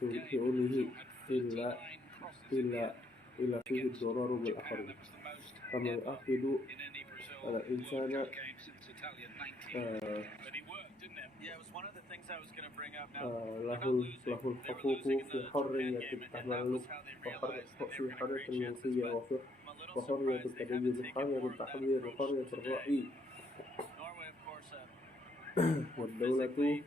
فعله إلا فيه الضرر بالآخرين كما يؤكد الإنسان له الحقوق في حرية التملك في حرية الملكية وحرية التدين وحرية التعبير وحرية الرأي والدولة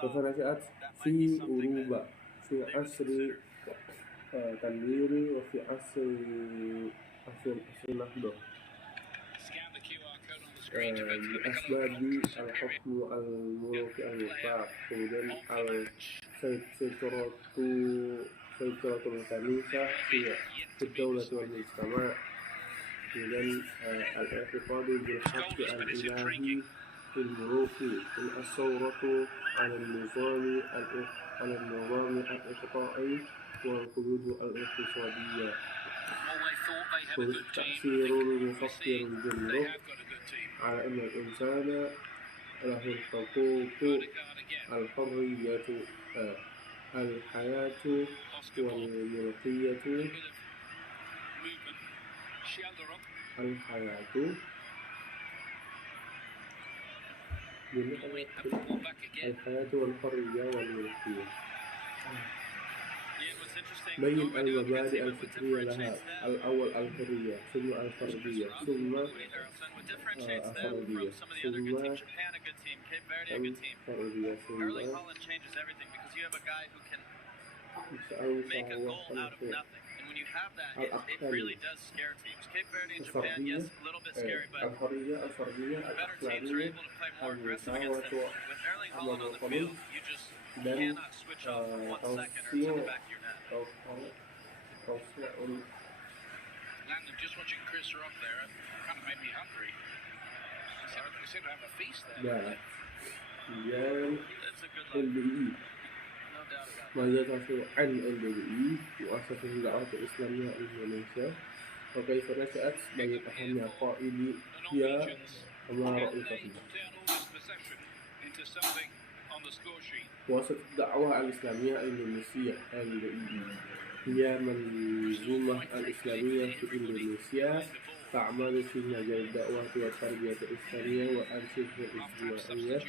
فنشأت في أوروبا في عصر تنوير وفي عصر النهضة بأسباب الحكم الملوكي المطلق kemudian سيطرة الكنيسة في الدولة والمجتمع kemudiان الاعتقاد بالحق الإلهي في الملوك الثورة على النظام الإقطاعي والقيود الاقتصادية تأثير المفكر الجمهور على أن الإنسان له الحقوق الحرية الحياة والملكية الحياة والحرية والملكية بين المبادئ الفطرية لها الأول الحرية ثم الفردية ثم الفردية الحرية الفردية الأخلاقية المساواة أمام القانون dan Landon, just watching Chris Rock there, it kind of made me hungry. We seem to have a feast there. That's a good LDI. ماذا تعرف عن LDI مؤسسة الدعوة الإسلامية الإندونيسية وكيف نشأت بين أهم قائديها وما رأيك مؤسسة الدعوة الإسلامية الإندونيسية LDI هي منظومة الإسلامية في إندونيسيا تعمل في مجال الدعوة والتربية الإسلامية والأنشطة الاجتماعية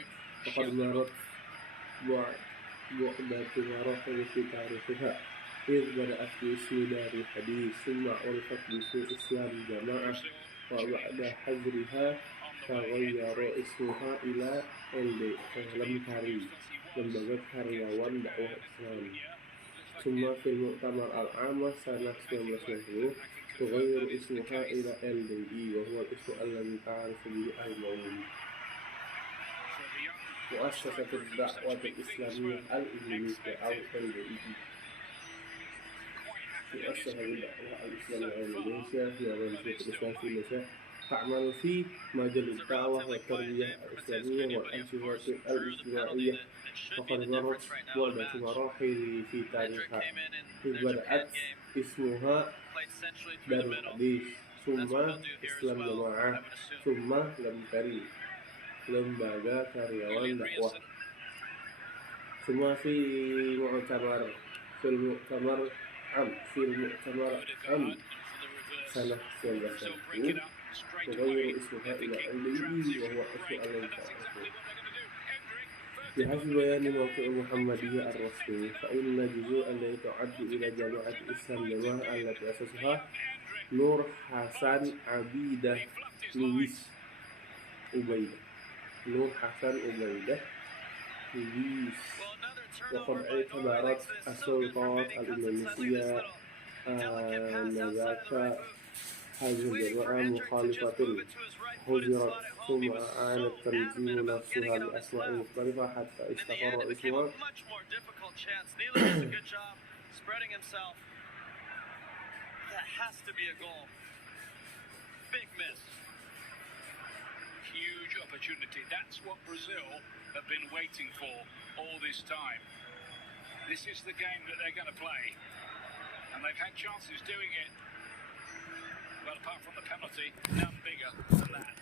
وقد مرت بعدة مراحل في تاريخها إذ بدأت باسم دار الحديث ثم عرفت باسم إسلام الجماعة وبعد حظرها تغير اسمها إلى لمكاري lembaga karyawan dakwah Islam. ثم في المؤتمر العام سنة 1990 تغير اسمها إلى LDI وهو الاسم الذي تعرف به اليوم مؤسسة الدعوة الإسلامية الإندونيسية أو LDI. مؤسسة الدعوة الإسلامية الإندونيسية هي منظومة الإسلام في إندونيسيا تعمل في مجال الدعوة والتربية الإسلامية والأنشطة الاجتماعية وقد مرت بعدة مراحل في تاريخها إذ بدأت اسمها دار الحديث ثم إسلام جماعة ثم لمكاري lembaga karyawan dakwah ثم في المؤتمر عام سنة 1990 تغير اسمها إلى LDI وهو اسم الذي تعرفه. بحسب بيان موقع المحمدية الرسمي فإن الجزء الذي تعد إلى جماعة الإسلام جماعة التي أسسها نور حسن عبيدة لويس عبيدة لويس وقد اعتبرت السلطات الإندونيسية آنذاك هذه الجماعة مخالفة حذرت ثم أعادت تنظيم نفسها بأسماء مختلفة حتى استقر اسمها Huge opportunity. That's what Brazil have been waiting for all this time. This is the game that they're going to play, and they've had chances doing it. Well, apart from the penalty, none bigger than that.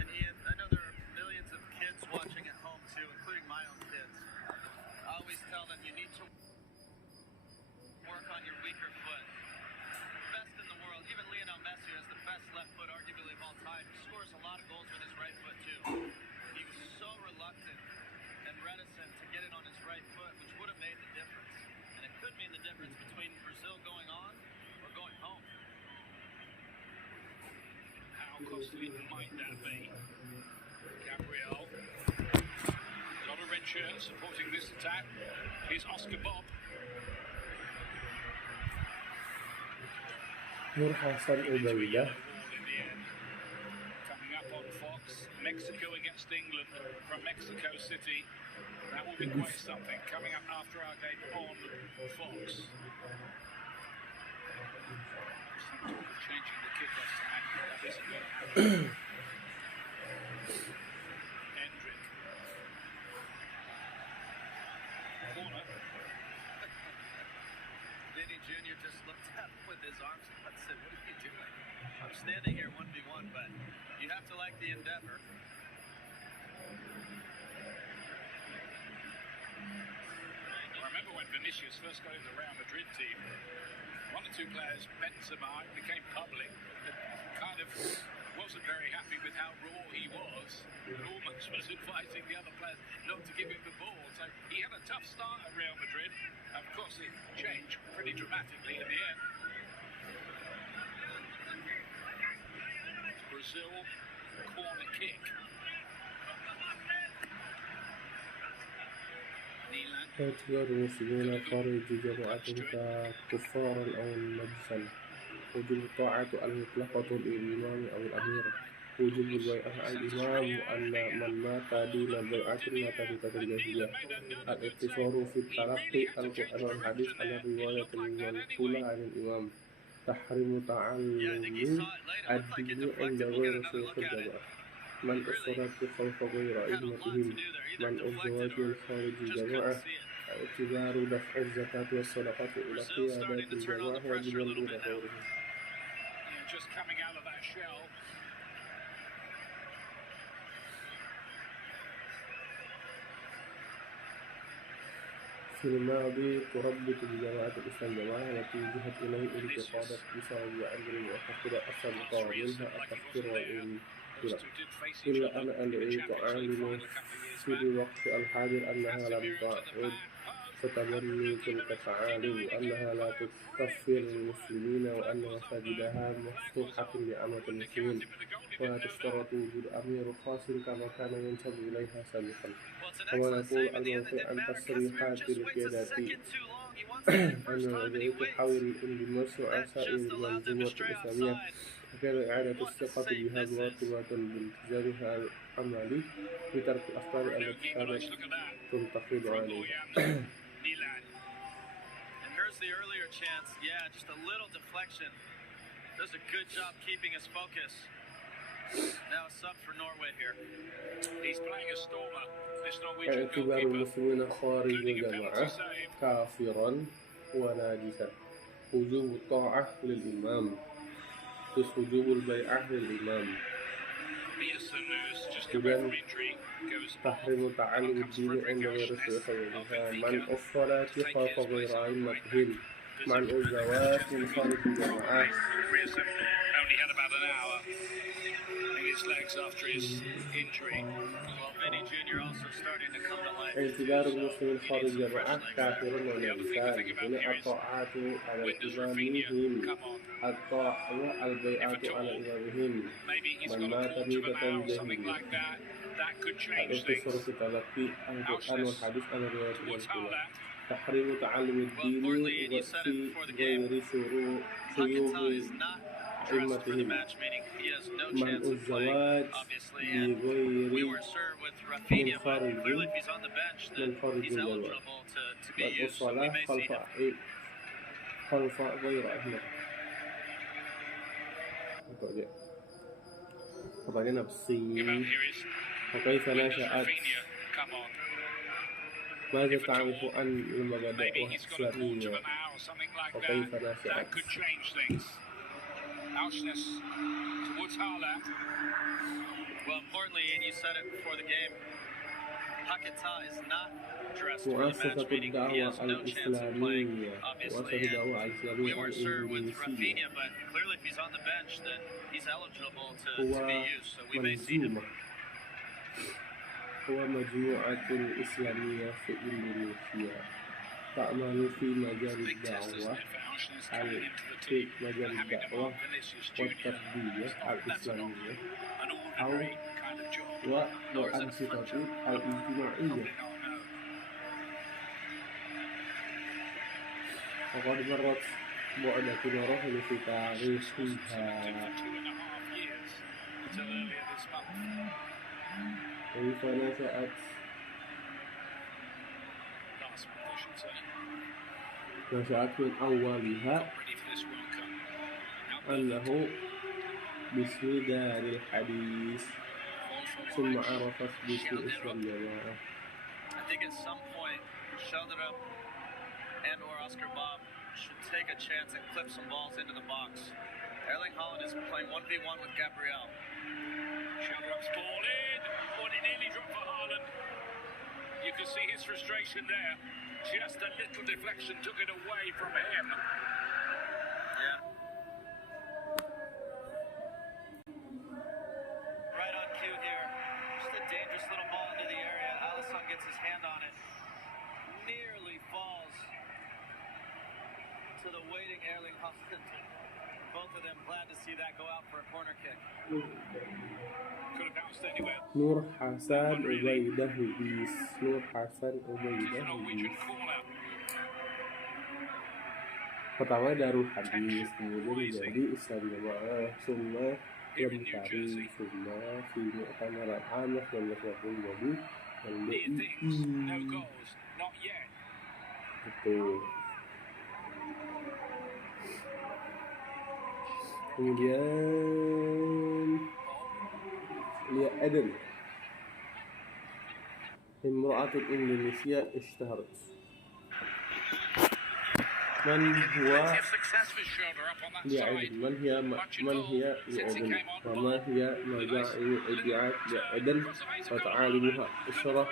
And Ian, I know there are millions of kids watching at home too, including my own kids. you need to work on your weaker foot. Best in the world, even Lionel Messi has the best left foot arguably of all time. He scores a lot of goals with his right foot too. He was so reluctant and reticent to get it on his right foot, which would have made the difference. And it could mean the difference between Brazil going on or going home. How costly might that be? Gabriel. Got a red shirt supporting this attack. Here's Oscar Bob. Nur Hasan Ubaidah. Coming up on Fox, Mexico against England from Mexico City. That will be quite something coming up after our game on Fox. Changing the kickoff time. That isn't going to happen. Hendrick. Corner. Vinny Jr. just looked at him with his arms up and said, "What are you doing? I'm standing here 1v1, but you have to like the endeavor." I remember when Vinicius first got in the Real Madrid team, one or two players, Benzema, became public, kind of wasn't very happy with how raw he was, and almost was advising the other players not to give him the ball. So he had a tough start at Real Madrid. Of course, it changed pretty dramatically in the end. Brazil corner kick. اعتبار المسلمين خارج جماعتهم ككفارا أو نجسا. وجوب الطاعة المطلقة للإمام أو الأمير. وجوب البيعة على الإمام وأن من مات دون بيعة مات بقتل الجاهلية. الاقتصار في التلقي القرآن والحديث على الرواية المنقولة عن الإمام. تحريم تعلم الدين عند غير شيوخ الجماعة. من الصلاة خلف غير أئمتهم. من الزواج من خارج الجماعة. اعتبار دفع الزكاة والصدقات إلى قيادات الجماعة واجبا دون غيرهم. Just coming out of that shell. في الماضي تربط الجماعة الإسلام جماعة التي وجهت إليه انتقادات بسبب أمر وتقدر أثر منها التفكير والانطلاق. إلا أن الذي تعلم في الوقت الحاضر أنها لم تعد فتبني تلك التعاليم وأنها لا تكفر المسلمين وأن مساجدها مفتوحة لعامة المسلمين ولا تشترط وجود أمير خاص كما كان ينسب إليها سابقا. ونقول الموقع عن تصريحات القيادات أن الذي تحاول الاندماج مع سائر المنظومات الإسلامية وكان إعادة الثقة بها مرتبطة بالتزامها العملي بترك الأفكار التي كانت تنتقد عليه. And here's the earlier chance. Yeah, just a little deflection. Does a good job keeping his focus. Now a sub for Norway here. He's playing a stormer. This Norwegian اعتبار goalkeeper. المسلمين خارج الجماعة كافرا وناجسا. وجوب الطاعة للإمام. وجوب البيعة للإمام. إذن تحريم تعلم الدين عند غير شيوخها. منع الصلاة خلف غير أئمتهم. منع الزواج من خارج الجماعة. Only had about an hour in his legs after his injury. Well, Vinny Jr. also starting to come to life. اعتبار المسلمين خارج الجماعة كافرا ونجسا. هنا الطاعات على إمامهم. الطاعة والبيعة على إمامهم. من مات ميتة جاهلية. الاقتصار في تلقي القرآن والحديث عن الرواية المنقولة. تحريم تعلم الدين في غير شيوخ أئمتهم. منع الزواج بغير من خارج الجماعة. منع الصلاة خلف غير أئمتهم. وبعدين بالصين وكيف نشأت. ماذا تعرف عن المبادئ الإسلامية وكيف نشأت؟ Well, importantly, and you said it before the game, Paquetá is not dressed for the match, مؤسسة meaning he الدعوة has no chance of playing, الإسلامية obviously. مؤسسة الدعوة And we الإسلامية weren't sure with الإندونيسية Rafinha, but clearly if he's on the bench, then he's eligible to هو be used. So we may see him. منظومة هو مجموعة إسلامية في إندونيسيا تعمل في مجال Big test, isn't الدعوة it, for Arsenal is coming into the في team. مجال Having a الدعوة Mark Vinicius Jr. والتربية That's not الإسلامية an أو ordinary kind of job. والأنشطة الاجتماعية. Probably not, no. وقد مرت بعدة مراحل في Arsenal wasn't تاريخها selected for 2.5 years until earlier this month. كيف نشأت Last month, I should say. نشأت من أولها Got ready for this World Cup. Now, أنه باسم دار الحديث ثم عرفت باسم اسم الجماعة. I think at some point, Sheldon and or Oscar Bob should take a chance and clip some balls into the box. Erling Haaland is playing 1v1 with Gabriel. Sheldrup's ball in. Oh, it nearly dropped for Haaland. You can see his frustration there. Just a little deflection took it away from him. Yeah. Right on cue here. Just a dangerous little ball into the area. Alisson gets his hand on it. Nearly falls to the waiting Erling Haaland. Both of them glad to see that go out for a corner kick. Could have bounced anywhere. نور حسن عبيدة هديس نور حسن It is عبيدة a Norwegian هديس call out. pertama Darul Hadis kemudian menjadi Islam Jamaah Summa Yamtari Summa Fi Mu'tamarat Am 1980 jadi Near things. No goals. Not yet. betul. Kemudian Lia Eden Imra'atul Indonesia ishtaharat. من هو Success with shoulder up on that Lia side. Eden من هي Lia Eden وما هي مجاعي ادعاء Lia Eden وتعاليمها اشرح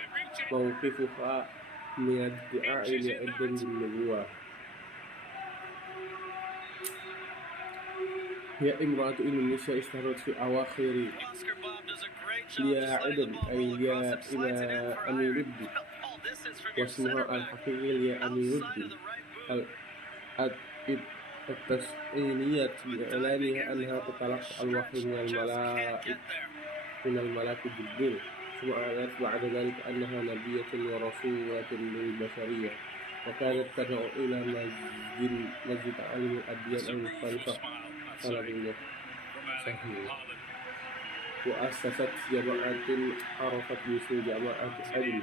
موقفها من ادعاء Lia Eden بالنبوة. هي امرأة إندونيسيا اشتهرت في أواخر Oscar Bob does a great job Lia just letting Eden the ball أي roll Lia across him, slides it إلى in for أمير iron. الدين All distance from your واسمها center back. الحقيقي Lia أمير Outside الدين of the right boot. التسعينية بإعلانها أنها تتلقى الوحي من الملاك جبريل ثم أعلنت بعد ذلك أنها نبية ورسولة للبشرية وكانت تدعو إلى مزج تعاليم الأديان المختلفة على صحيح. وأسست جماعة عرفت باسم جماعة عدن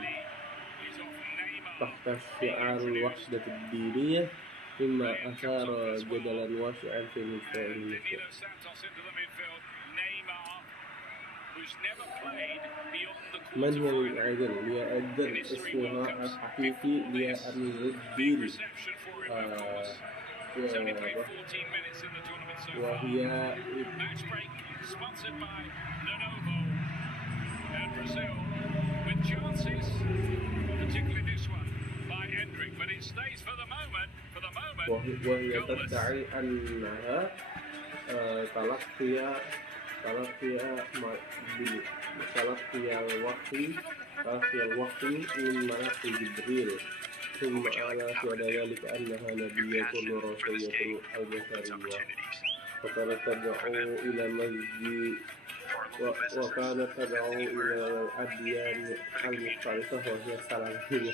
تحت شعار الوحدة الدينية مما أثار جدلا واسعا في مجتمع المسلم. من هي ليا عدن؟ ليا عدن اسمها الحقيقي ليا أمير الدين وهي وهي تدعي أنها تلقي الوحي من ملاك جبريل ثم أعلنت بعد ذلك أنها نبية ورسولة البشرية وكانت تدعو إلى الأديان المختلفة وهي سلامية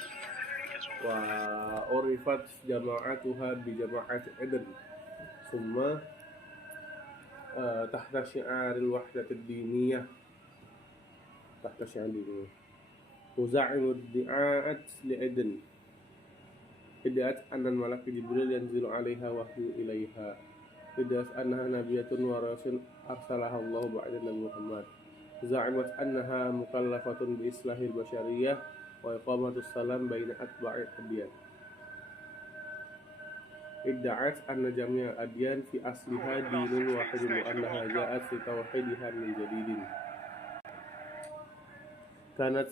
وعرفت جماعتها بجماعة عدن ثم تحت شعار الوحدة الدينية وزعم ادعاءات لعدن ادعت أن الملك جبريل ينزل عليها وحي إليها ادعت أنها نبية ورسول أرسلها الله بعد النبي محمد زعمت أنها مكلفة بإصلاح البشرية وإقامة السلام بين أتباع الأديان ادعت أن جميع الأديان في أصلها دين واحد وأنها جاءت لتوحيدها من جديد كانت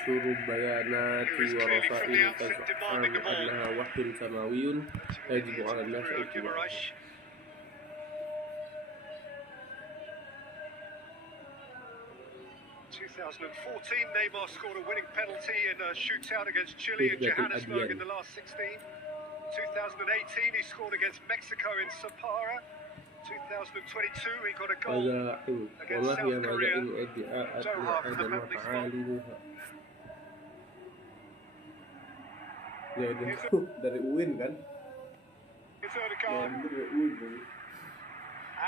منشور البيانات والرسائل تزعم أنها وحي سماوي يجب على الناس اتباعه. 2014, Neymar scored a winning penalty in a shootout against Chile in Johannesburg in the last 16. 2018, he scored against Mexico in Sapara. 2022, he got a goal against South Korea. Doha for the penalty spot. Dari UIN kan? It's Odegaard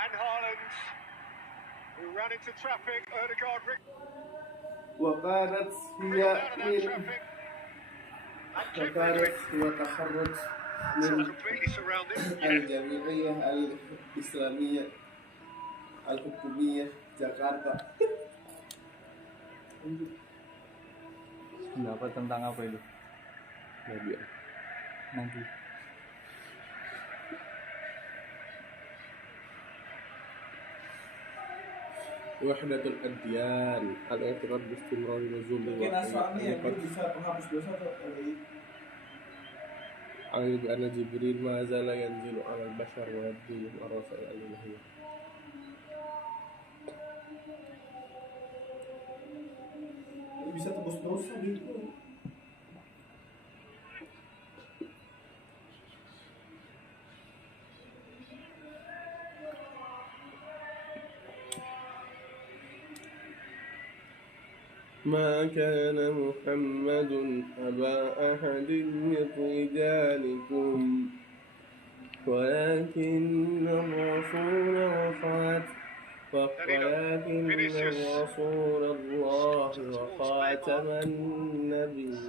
and Haaland, who ran into traffic. Odegaard وكانت هي وتخرج من الجمعية الإسلامية الحكومية جاkarta. Pendapat tentang apa itu? Nanti. وحدة الأديان الاعتقاد باستمرار نزول الوحي بأن جبريل ما زال ينزل على البشر ويبدو الرسائل الإلهية. Bisa terus gitu. ما كان محمد أبا أحد من رجالكم ولكن الرسول الله وخاتم النبيين.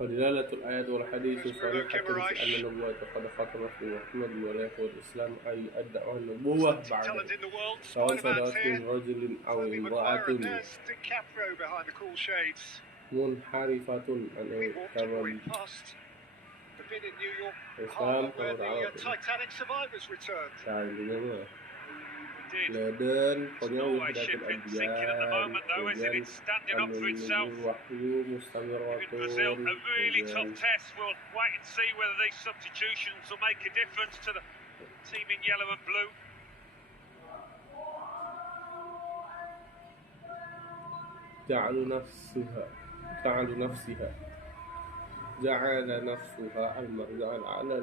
فدلالة الآيات والحديث صريحة في أن النبوة قد ختمت بمحمد ولا يقول الإسلام أي أدعى النبوة بعد سواء صدرت من رجل أو امرأة منحرفة عن الكمال الإسلام كما تعلم لدن قناة وحدة الأديان الوحي مستمرة. A really tough test. We'll wait and see whether these substitutions will make a difference to the team in yellow and blue. جعل نفسها المرجع الأعلى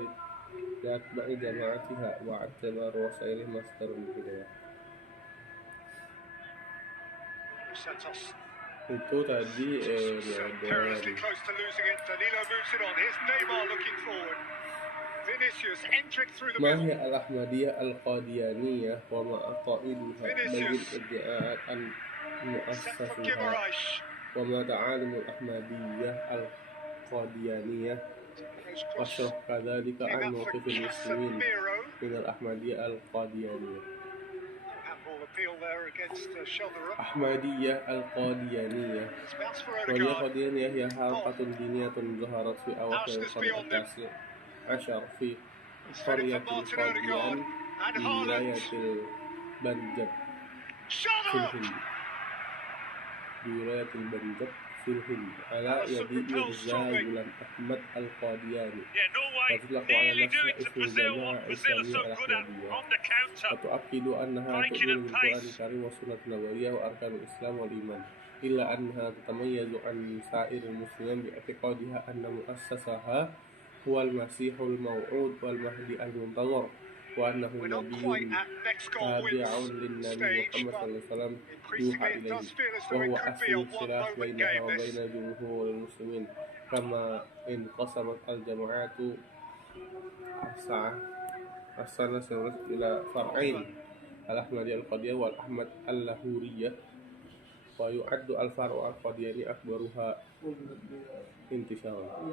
لأتباع جماعتها واعتبار وسائل مصدر الهداية. Itu tadi ما هي الأحمدية القاديانية وما عقائدها بين الادعاءات المؤسسها وما تعالم الأحمدية القاديانية واشرح كذلك عن موقف المسلمين من الأحمدية القاديانية. أحمدية القاديانية وهي قاديانية هي حركة دينية ظهرت في أواخر القرن التاسع عشر في قرية القاديان بولاية البنجاب في الهند على يد ميرزا غلام أحمد القادياني وتطلق على نفسها اسم الجماعة الإسلامية الأحمدية وتؤكد أنها تؤمن بالقرآن الكريم والسنة النبوية وأركان الإسلام والإيمان إلا أنها تتميز عن سائر المسلمين باعتقادها أن مؤسسها هو المسيح الموعود والمهدي المنتظر وأنه نبي تابع للنبي محمد صلى الله عليه وسلم يوحى إليه وهو أصل الخلاف بينها وبين جمهور المسلمين كما انقسمت الجماعات السنة إلى فرعين الأحمدية القادية والأحمد اللاهورية ويعد الفرع القادياني أكبرها انتشارا.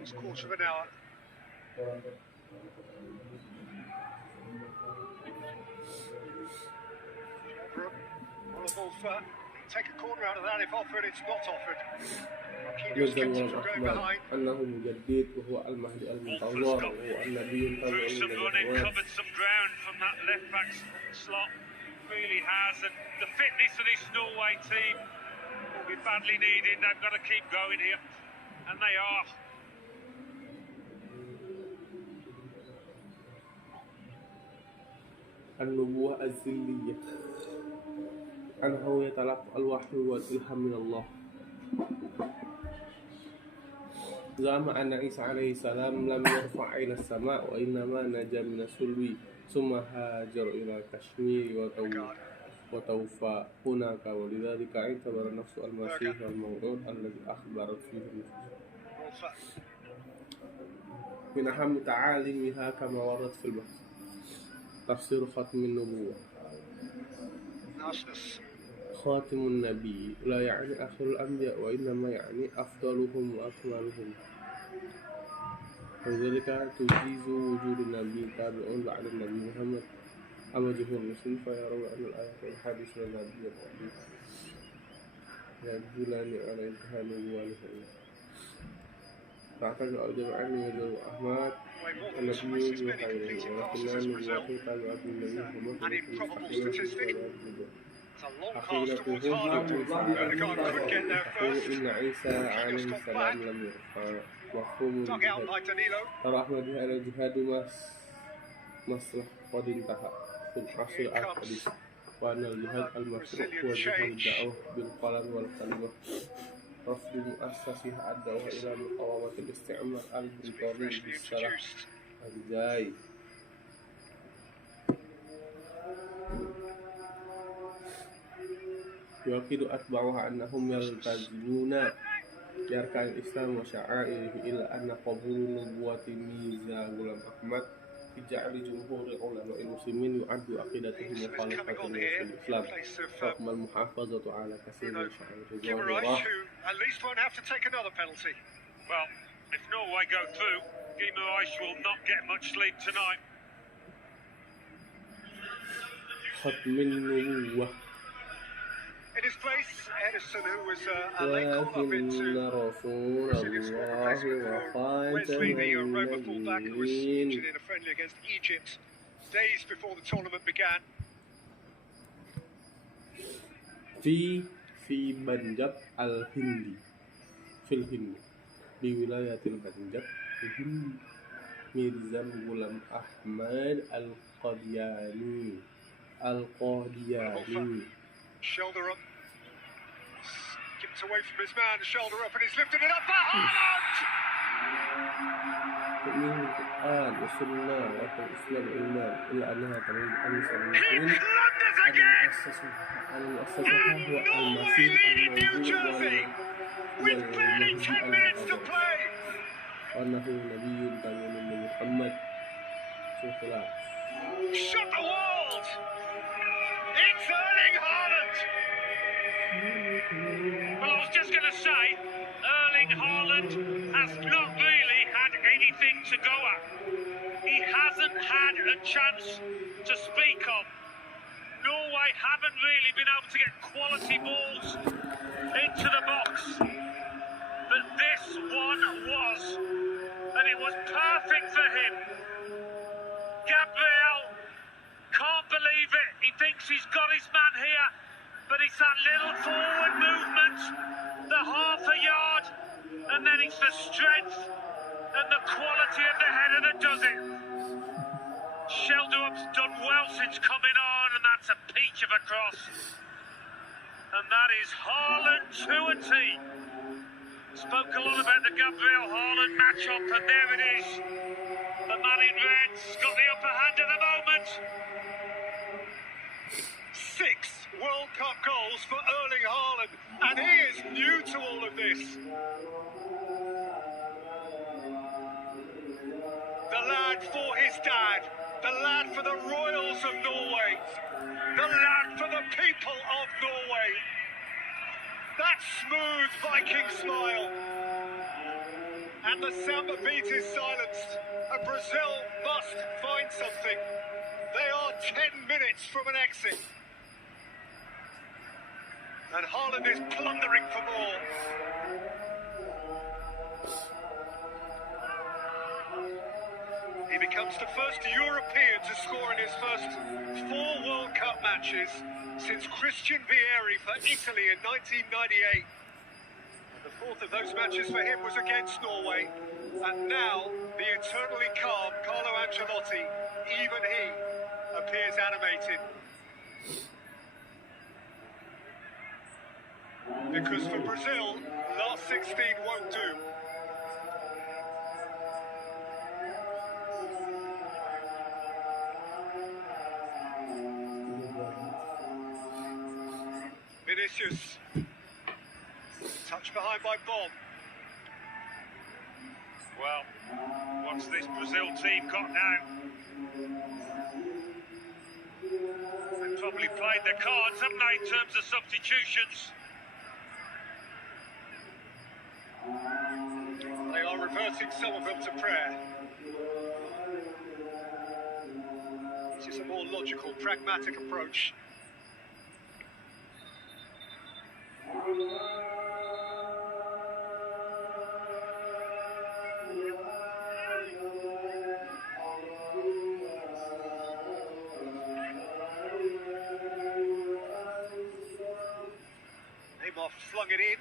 It's quarter of an hour. On the ball for take a corner out of that if offered. It's not offered. Marquinhos ميرزا kept غلام it from going أحمد behind. أنه مجدد وهو المهدي المنتظر وهو النبي Through some running, الكريم. covered some ground from that left back slot. Really has, and the fitness of this Norway team will be badly needed. They've got to keep going here, and they are. النبوة الزلية أنه يتلقى الوحي والإلهام من الله. زعم أن عيسى عليه السلام لم يرفع إلى السماء وإنما نجا من السلو ثم هاجر إلى كشمير وتوفى هناك ولذلك اعتبر نفس المسيح الموعود الذي أخبرت فيه النصوص من أهم تعاليمها كما ورد في البحث. تفسير ختم النبوة. خاتم النبي لا يعني آخر الأنبياء وإنما يعني أفضلهم وأكملهم، ولذلك تجيز وجود النبي تابع بعد النبي محمد. أما جمهور المسلمين فيرون أن الآيات والأحاديث النبي يدلان على انتهاء نبوته. فاعتقد الجماعة أن يجوز أحمد النبي يوحى إليه ولكن نبوته تابعة للنبي محمد أخيرته تقول إن عيسى عليه السلام لم يرفع. مفهوم الجهاد ترى أحمد أن الجهاد مصلح قد انتهى في العصر الحديث، وأن الجهاد المشروع هو جهاد الدعوة بالقلم والكلمة، رفض مؤسسها الدعوة إلى مقاومة الاستعمار البريطاني بالسلاح الجاي. يؤكد أتباعها أنهم يلتزمون بأركان الإسلام وشعائره، إلا أن قبول نبوة ميرزا غلام أحمد في جعل جمهور علماء المسلمين يعد عقيدتهم مخالفة للإسلام، رغم المحافظة على كثير من شعائر الظاهرة. Well, if Norway go through, Guimaraes will not get much sleep tonight. ختم النبوة. In his place, Edison, who was a late call-up into رسول الله وخاتم Wesley, the Roma fullback who was injured in a friendly against Egypt days before the tournament began. في بنجاب الهندي في الهند بولاية البنجاب الهند ميرزا غلام أحمد القادياني. Shoulder up. Skipped away from his man, shoulder up, and he's lifted it up for Haaland! تؤمن القرآن والسنة والإسلام والإيمان إلا أنها تريد أن He blunders again! And Norway lead in New Jersey with barely 10 minutes to play! وأنه نبي كان من محمد. Shut the world! It's Erling Haaland! Well, I was just going to say, Erling Haaland has not really had anything to go at. He hasn't had a chance to speak of. Norway haven't really been able to get quality balls into the box. But this one was, and it was perfect for him. Gabriel can't believe it. He thinks he's got his man here, but it's that little forward movement, the half a yard, and then it's the strength and the quality of the header that does it. Sheldrup's done well since coming on, and that's a peach of a cross. And that is Haaland to a T. Spoke a lot about the Gabriel Haaland matchup, and there it is. The man in red's got the upper hand at the moment. 6 World Cup goals for Erling Haaland, and he is new to all of this. The lad for his dad, the lad for the Royals of Norway, the lad for the people of Norway. That smooth Viking smile. And the samba beat is silenced, and Brazil must find something. They are 10 minutes from an exit. And Haaland is plundering for more. He becomes the first European to score in his first 4 World Cup matches since Christian Vieri for Italy in 1998. And the 4th of those matches for him was against Norway. And now, the eternally calm Carlo Ancelotti, even he, appears animated. Because for Brazil, last 16 won't do. Vinicius. Touch behind by Bob. Well, what's this Brazil team got now? They've probably played their cards, haven't they, in terms of substitutions? They are reversing some of them to prayer. This is a more logical, pragmatic approach. Neymar flung it in.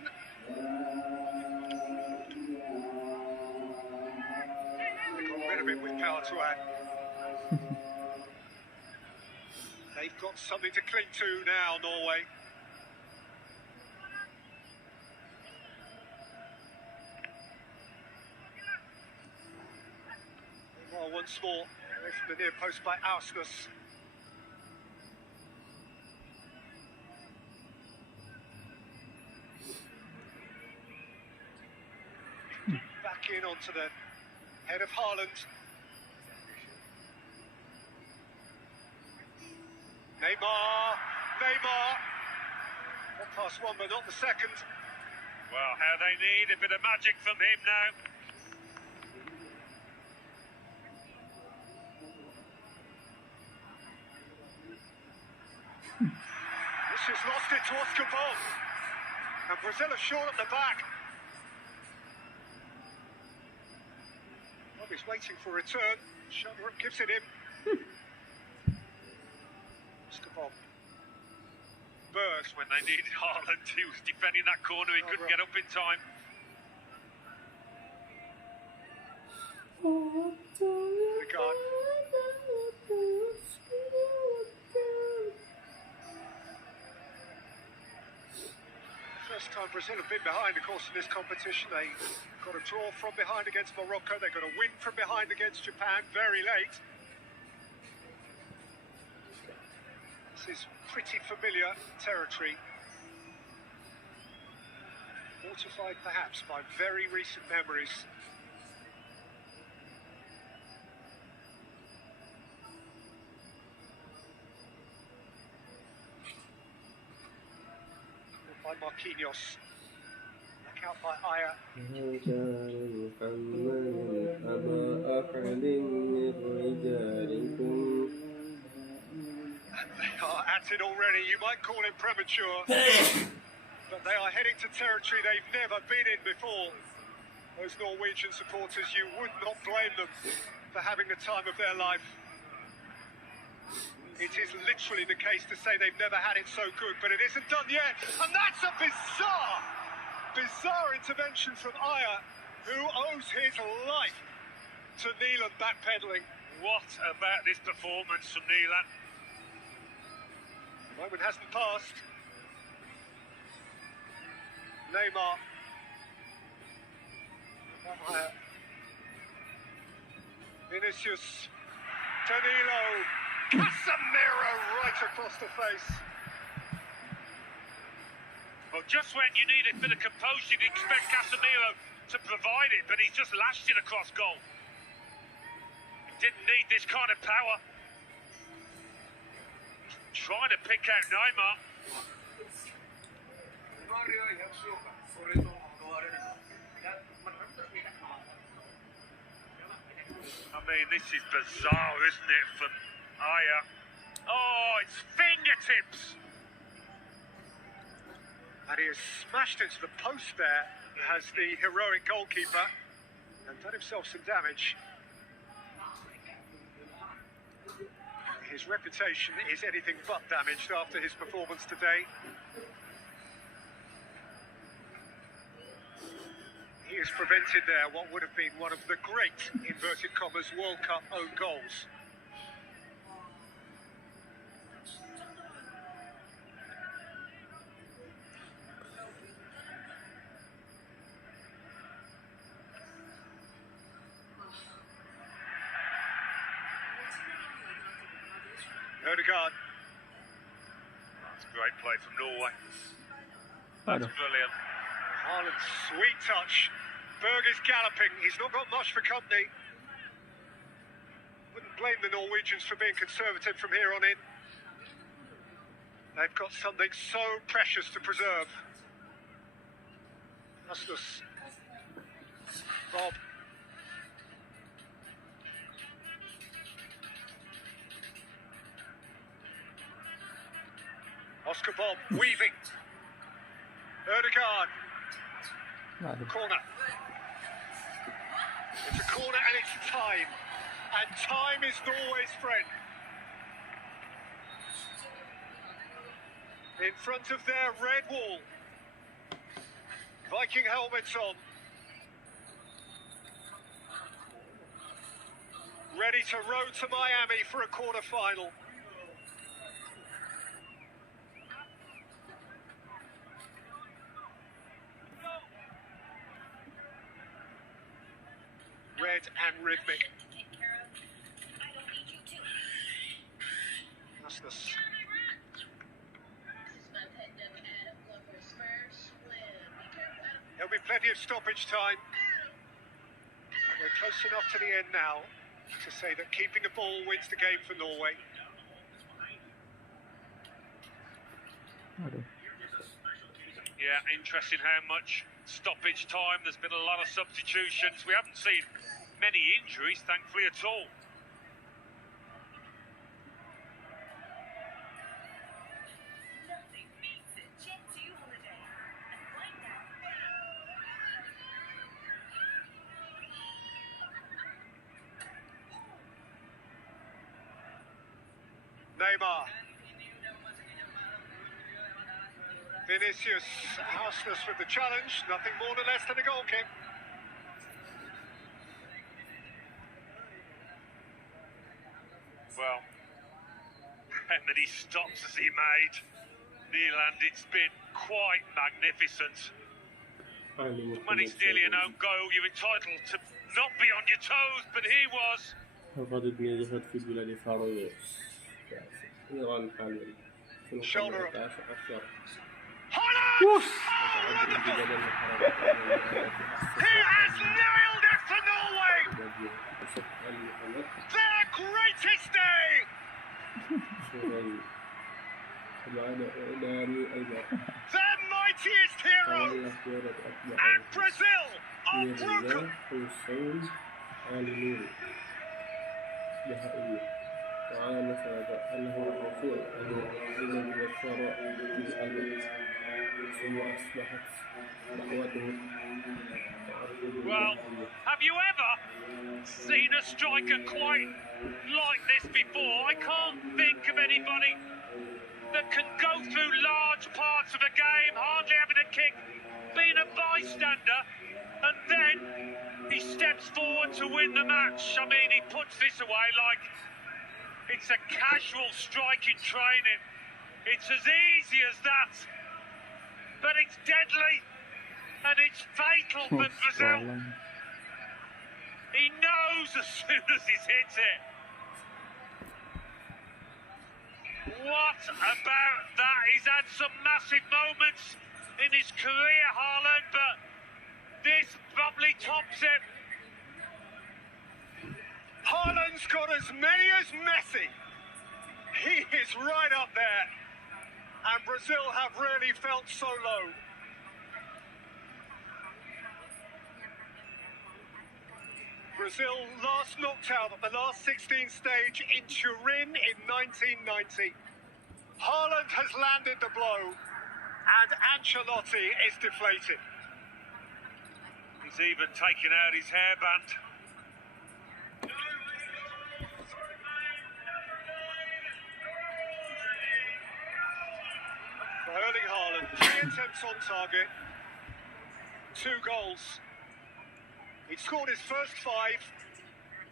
They got rid of it with power to add. They've got something to cling to now, Norway. Neymar once more, away from the near post by Ausnus. Back in onto the head of Haaland. Neymar. 1+1, but not the second. Well, how they need a bit of magic from him now. This has lost it to Oscar Bob. And Brazil are short at the back. Bob is waiting for a return. Shadrup gives it him. Oscar Bob. Berg. When they needed Haaland, he was defending that corner, he couldn't get up in time. Regard. First time Brazil have been behind, of course, in this competition. They got a draw from behind against Morocco. They got a win from behind against Japan very late. This is pretty familiar territory. Mortified perhaps by very recent memories. By Marquinhos. Back out by Aya. They are at it already. You might call it premature. But they are heading to territory they've never been in before. Those Norwegian supporters, you would not blame them for having the time of their life. It is literally the case to say they've never had it so good, but it isn't done yet. And that's a bizarre intervention from Aya, who owes his life to Neelan backpedaling. What about this performance from Neelan? The moment hasn't passed. Neymar. Vinicius. Danilo. Casemiro right across the face. Well, just when you need a bit of composure, you'd expect Casemiro to provide it, but he's just lashed it across goal. He didn't need this kind of power. He's trying to pick out Neymar. I mean, this is bizarre, isn't it, from Aya? Oh, it's fingertips! And he has smashed into the post there as the heroic goalkeeper and done himself some damage. His reputation is anything but damaged after his performance today. He has prevented there what would have been one of the great, inverted commas, World Cup own goals. Odegaard. That's a great play from Norway. That's brilliant. Haaland's sweet touch. Berg is galloping. He's not got much for company. Wouldn't blame the Norwegians for being conservative from here on in. They've got something so precious to preserve. Rasmus. Bob. Oscar Bob weaving. Odegaard. Corner. It's a corner and it's time. And time is Norway's friend. In front of their red wall. Viking helmets on. Ready to row to Miami for a quarter-final. Red and rhythmic. Rasmus. There'll be plenty of stoppage time. We're close enough to the end now to say that keeping the ball wins the game for Norway. Yeah, interesting how much stoppage time. There's been a lot of substitutions. We haven't seen many injuries, thankfully, at all. Neymar. Vinicius ousted us with the challenge, nothing more nor less than a goal kick. Well, how many stops has he made? Neil, it's been quite magnificent. When it's nearly an own goal, you're entitled to not be on your toes, but he was. Shoulder up. Haaland! Oh, wonderful! He has nailed it for Norway! Their greatest day! Their mightiest hero! And Brazil are broken! Well, have you ever seen a striker quite like this before? I can't think of anybody that can go through large parts of a game, hardly having a kick, being a bystander, and then he steps forward to win the match. I mean, he puts this away like it's a casual strike in training. It's as easy as that. But it's deadly. And it's fatal for Brazil. He knows as soon as he's hit it. What about that? He's had some massive moments in his career, Haaland, but this probably tops it. Haaland's got as many as Messi. He is right up there. And Brazil have really felt so low. Brazil last knocked out at the last 16 stage in Turin in 1990. Haaland has landed the blow. And Ancelotti is deflated. He's even taken out his hairband. For Erling Haaland, 3 attempts on target, 2 goals. He scored his first 5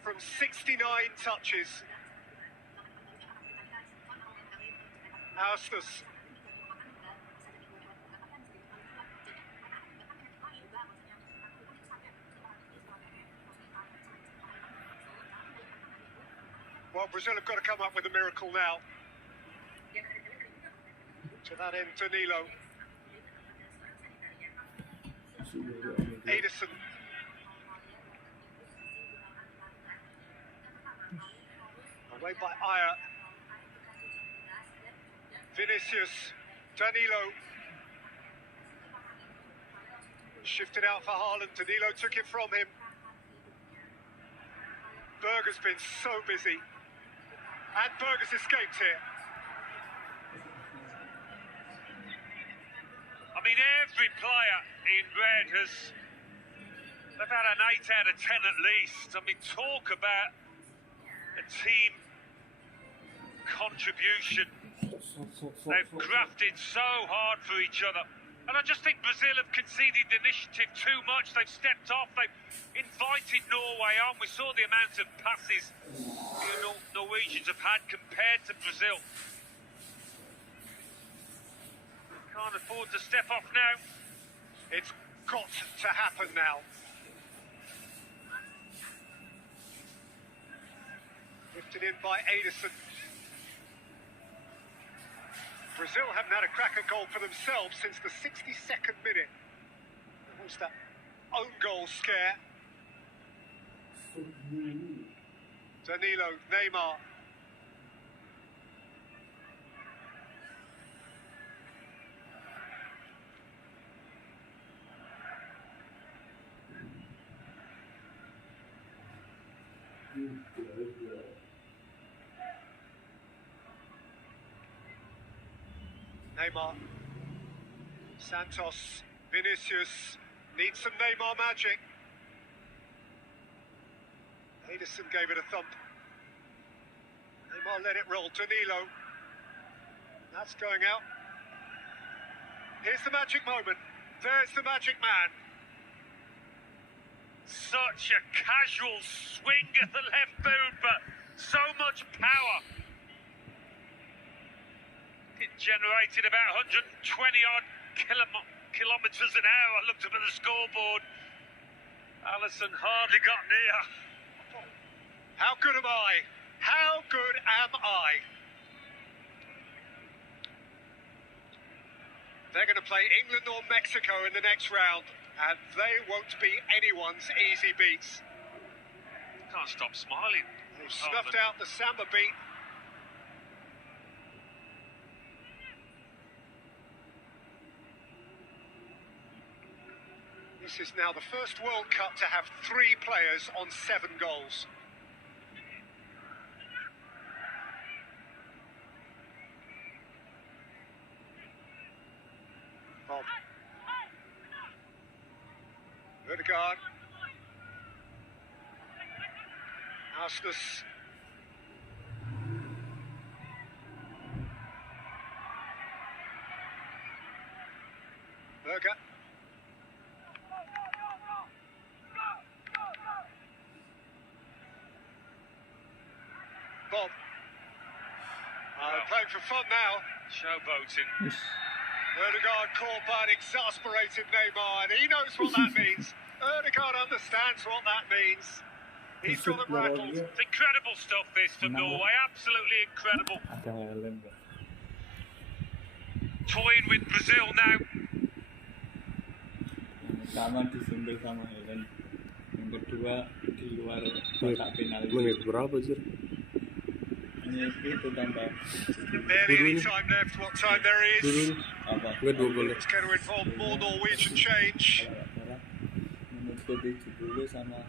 from 69 touches. Austus. Well, Brazil have got to come up with a miracle now. To that end, Danilo. Ederson. Away by Aya. Vinicius. Danilo. Shifted out for Haaland. Danilo took it from him. Berger's been so busy. And Berger's escaped here. I mean, every player in red they've had an 8 out of 10 at least. I mean, talk about a team contribution. They've grafted so hard for each other. And I just think Brazil have conceded the initiative too much. They've stepped off. They've invited Norway on. We saw the amount of passes the Norwegians have had compared to Brazil. Can't afford to step off now. It's got to happen now. Lifted in by Ederson. Brazil haven't had a cracker goal for themselves since the 62nd minute. It was that own goal scare. Danilo, Neymar. Neymar, Santos, Vinicius, needs some Neymar magic. Ederson gave it a thump. Neymar let it roll, Danilo. That's going out. Here's the magic moment. There's the magic man. Such a casual swing at the left boot, but so much power. It generated about 120 odd kilometres an hour. I looked up at the scoreboard. Alisson hardly got near. How good am I? How good am I? They're going to play England or Mexico in the next round, and they won't be anyone's easy beats. Can't stop smiling. They've snuffed out the samba beat. This is now the first World Cup to have 3 players on 7 goals. Bob. Ødegaard. Austus. Berger. Bob. Playing for fun now. Showboating. Ødegaard caught by an exasperated Neymar, and he knows what that means. Ødegaard understands what that means. He's got them rattled. It's incredible stuff, this, from Norway. Absolutely incredible. Toying with Brazil now. Sama di single sama Helen. Yang kedua di luar kotak penalti. Menit berapa sih? Itu tambah. Barely any time left. What time there is? Apa? Enggak 2 gol. It's going to involve more Norwegian change. Menit ke-70 sama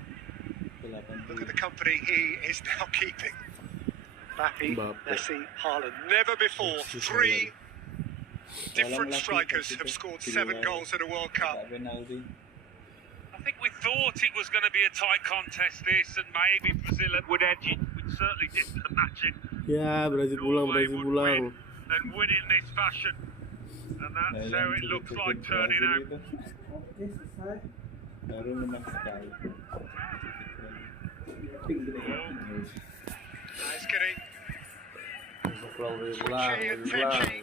Look at the company he is now keeping. Mbappe, Mbappe. Messi, Haaland. Never before 3 Different strikers have scored 7 goals at a World Cup. Penalti. I think we thought it was going to be a tight contest, this, and maybe Brazil would edge it. We certainly didn't imagine Ya, Brazil pulang, Norway Brazil would pulang. win and win in this fashion. And that's Nah, how yang it looks cukup like turning out. Brazil itu Oke, selesai. baru menang sekali. Nice getting Brazil pulang, Chi and Tenchi.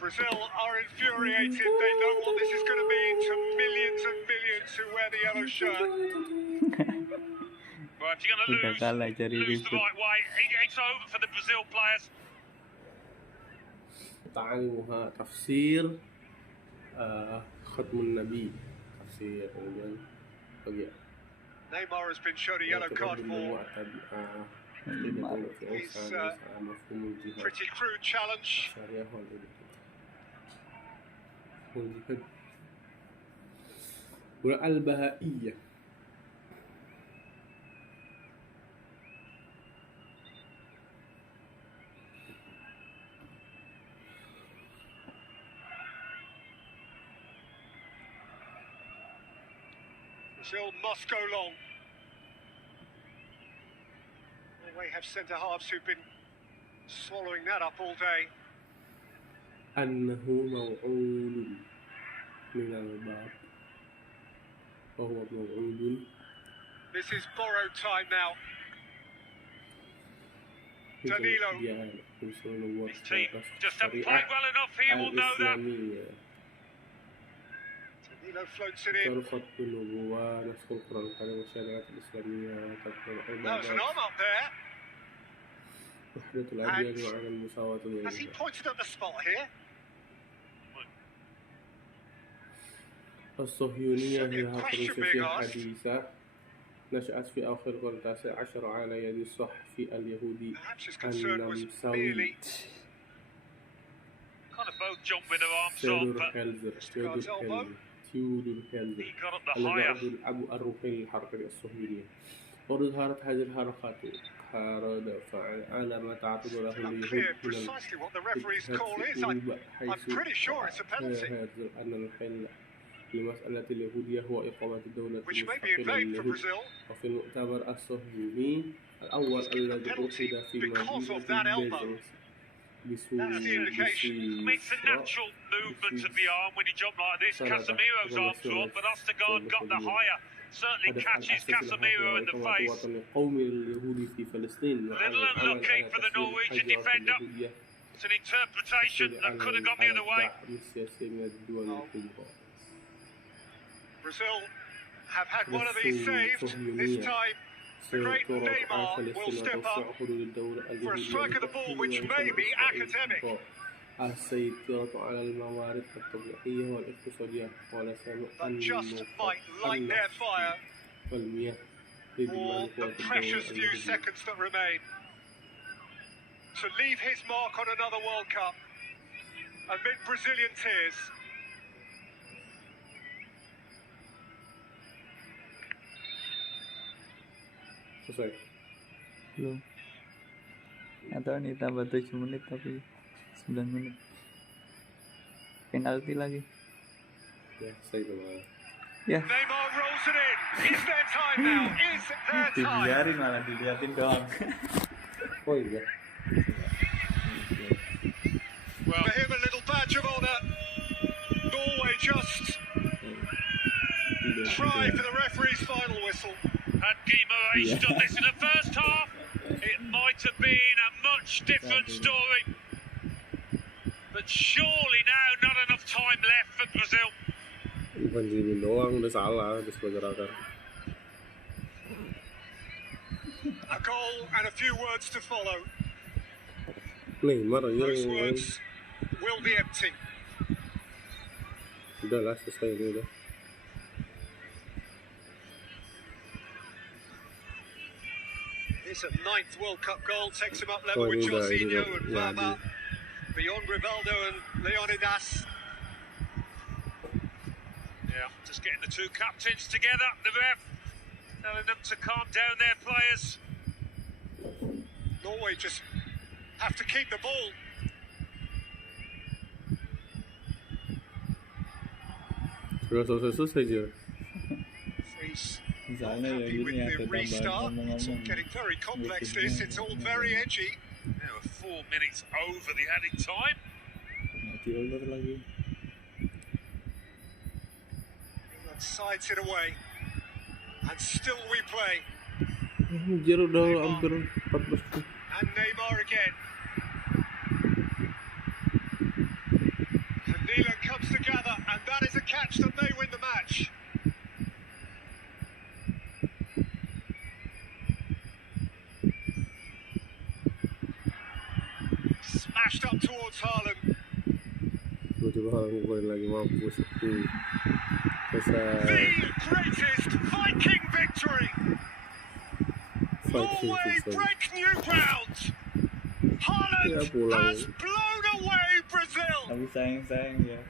Brazil are infuriated. They know what this is going to mean to millions and millions who wear the yellow shirt. But if you're going to Udah kalah cari lose the ribut. right way, it's over for the Brazil players. تعالوا تفسير ختم النبي تفسير بقي Neymar has been shown a yellow card for مفهوم الجهاد pretty crude challenge. والبهائية Brazil must go long. Norway have centre halves who've been swallowing that up all day. أنه موعود من الباب وهو موعود This is borrowed time now. Danilo. His team just haven't played well enough. He will know that. Danilo floats it in. ترفض النبوة نسخ القرآن الكريم والشريعة الإسلامية تقبل That was an arm up there. وحدة الأديان وعلى المساواة Has he بينها. pointed at the spot here? الصهيونية هي فلسفة حديثة نشأت في أواخر القرن التاسع عشر على يد الصحفي اليهودي Perhaps his concern was النمساوي merely Kind of both jumped with their arms up, تيودور but هيلزر he got up the الذي higher. يعد الأب الروحي للحركة الصهيونية. وقد ظهرت هذه الحركات كردفع على ما تعرض له اليهود clear من precisely what the referee's call is. I'm pretty sure it's a penalty, هيلزر أن الحل لمسألة اليهودية هو إقامة الدولة which may be in المستقلة vain for لليهود. Brazil. وفي المؤتمر الصهيوني الأول الذي عقد في because of that مدينة elbow. بيزنس That's the indication. I mean, it's a natural movement of the arm when you jump like this. Casemiro's arms are up, but Ostergaard got the higher. Certainly catches Casemiro in the face. القومي اليهودي في فلسطين. Little unlucky for the Norwegian defender. It's an interpretation that could have gone the other way. Brazil have had one of these saved. This time, the great Neymar will step up for a strike of the ball which may be academic. السيطرة على الموارد الطبيعية والاقتصادية ولا But just might light their fire والمياه for the precious few seconds that remain. To leave his mark on another World Cup amid Brazilian tears. Selesai. Belum. Atau nih tambah 7 menit tapi 9 menit. Penalti lagi. Ya, saya kemana? Ya. Neymar rolls it in. Is their time now? Is their time? Dibiarin malah diliatin doang. Oh iya. Well, For him, a little badge of honour. Norway just try for the referee's final whistle. had Guimaraes done this in the first half, it might have been a much different story. But surely now not enough time left for Brazil. Bukan Jimin doang, udah salah, udah pergerakan. A goal and a few words to follow. Neymar aja Those yang main. words will be empty. Udah lah, selesai ini udah. His 9th World Cup goal takes him up level with ini udah Jorginho and jadi. Varma, beyond Rivaldo and Leonidas. Yeah, just getting the two captains together, the ref telling them to calm down their players. Norway just have to keep the ball. Udah selesai aja. Misalnya ya Happy with gini, ada the tambahan restart. It's all ngomong-ngomong. getting very complex. This. It's all very edgy. Now 4 minutes over the added time. Nggak diulur lagi. England sides it away, and still we play. Anjir udah hampir 14 menit. And Neymar again. And Milan comes together, and that is a catch that may win the match. Smashed up towards Haaland. Gue coba hal ngumpulin lagi, mampus. Selesai. The greatest Viking victory. Norway break new ground. Haaland Ya, pulang. has blown away Brazil. Tapi sayang ya.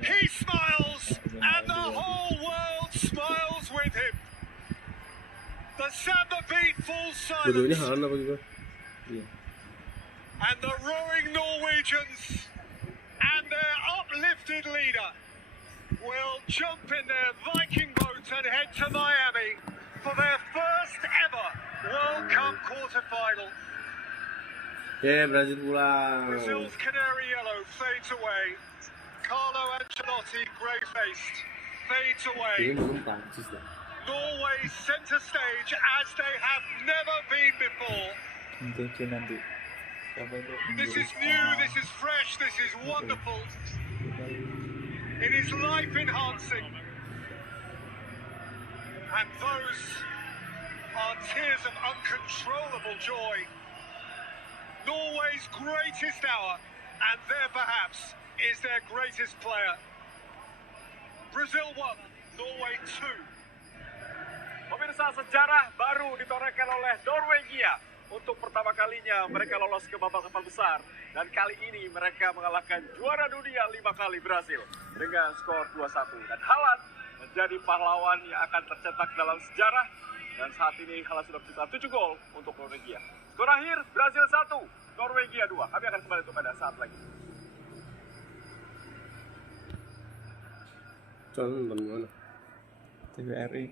He smiles, and the whole world smiles with him. The samba beat falls Dua-duanya silent, Haaland apa juga? Iya. and the roaring Norwegians and their uplifted leader will jump in their Viking boat and head to Miami for their first ever World Cup quarter-final. Brazil pulang. Brazil's canary yellow fades away. Carlo Ancelotti, grey-faced, fades Ini away. belum Prancis dah. Norway centre stage as they have never been before. Itu nanti. Apa itu? This is new, this is fresh, this is wonderful. It is life-enhancing. And those are tears of uncontrollable joy. Norway's greatest hour, and there perhaps is their greatest player. Brazil 1, Norway 2. Pemirsa, sejarah baru ditorehkan oleh Norwegia. Untuk pertama kalinya mereka lolos ke babak 8 besar. Dan kali ini mereka mengalahkan juara dunia 5 kali Brasil dengan skor 2-1. Dan Haaland menjadi pahlawan yang akan tercetak dalam sejarah. Dan saat ini Haaland sudah mencetak 7 gol untuk Norwegia. Skor akhir, Brasil 1, Norwegia 2. Kami akan kembali untuk pada saat lagi. Soalnya nonton mana? TVRI.